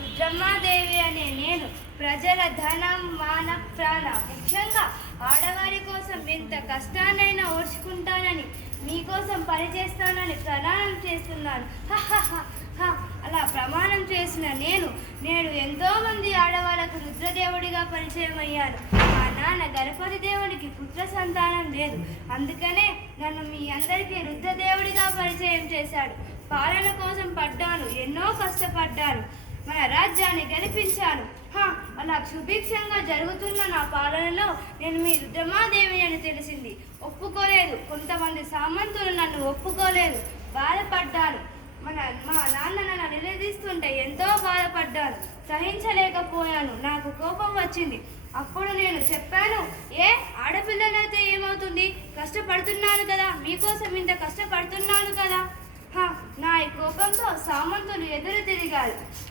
రుద్రమ్మాదేవి అనే నేను ప్రజల ధనం మాన ప్రాణ ముఖ్యంగా ఆడవారి కోసం ఎంత కష్టాన్నైనా ఓర్చుకుంటానని మీకోసం పనిచేస్తానని ప్రమాణం చేస్తున్నాను. హ, అలా ప్రమాణం చేసిన నేను నేడు ఎంతో మంది ఆడవాళ్ళకు రుద్రదేవుడిగా పరిచయం అయ్యాను మా నాన్న గణపతి దేవుడికి పుత్ర సంతానం లేదు. అందుకనే నన్ను మీ అందరికీ రుద్రదేవుడిగా పరిచయం చేశాడు. పాలన కోసం పడ్డాను ఎన్నో కష్టపడ్డాను. మన రాజ్యాన్ని గెలిపించాను. అలా సుభిక్షంగా జరుగుతున్న నా పాలనలో నేను మీ రుద్రమాదేవి అని తెలిసింది. ఒప్పుకోలేదు. కొంతమంది సామంతులు నన్ను ఒప్పుకోలేదు. బాధపడ్డాను. మన మా నాన్న నన్ను నిలదీస్తుంటే ఎంతో బాధపడ్డాను. సహించలేకపోయాను. నాకు కోపం వచ్చింది. అప్పుడు నేను చెప్పాను ఏ ఆడపిల్లలైతే ఏమవుతుంది? కష్టపడుతున్నాను కదా. మీకోసం ఇంత కష్టపడుతున్నాను కదా. నా ఈ కోపంతో సామంతులు ఎదురు తిరిగారు.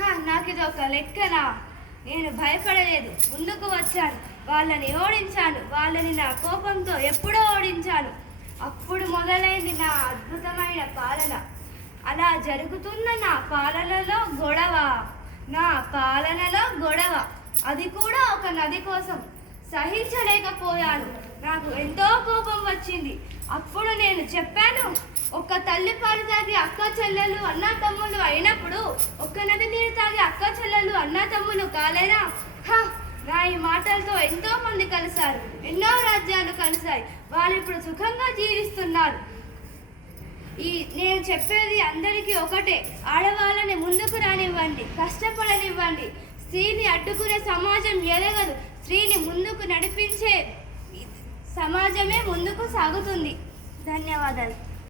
నాకు ఇది ఒక లెక్కనా? నేను భయపడలేదు. ముందుకు వచ్చాను. వాళ్ళని ఓడించాను. వాళ్ళని నా కోపంతో ఎప్పుడో ఓడించాను. అప్పుడు మొదలైంది నా అద్భుతమైన పాలన. అలా జరుగుతున్న నా పాలనలో గొడవ. నా పాలనలో గొడవ. అది కూడా ఒక నది కోసం సహించలేకపోయాను. నాకు ఎంతో కోపం వచ్చింది. అప్పుడు నేను చెప్పాను ఒక తల్లి పాలు తాగి చెల్లెలు అన్నా తమ్ముళ్ళు అయినప్పుడు ఒక్క నది నీరు తాగి అక్క చెల్లెలు అన్నా తమ్ముళ్ళు కాలేరా? హ, నా ఈ మాటలతో ఎంతో మంది కలిశారు. ఎన్నో రాజ్యాలు కలిశాయి. వాళ్ళు ఇప్పుడు సుఖంగా జీవిస్తున్నారు. ఈ నేను చెప్పేది అందరికీ ఒకటే. ఆడవాళ్ళని ముందుకు రానివ్వండి కష్టపడనివ్వండి. స్త్రీని అడ్డుకునే సమాజం ఎదగదు. స్త్రీని ముందుకు నడిపించే సమాజమే ముందుకు సాగుతుంది. ధన్యవాదాలు.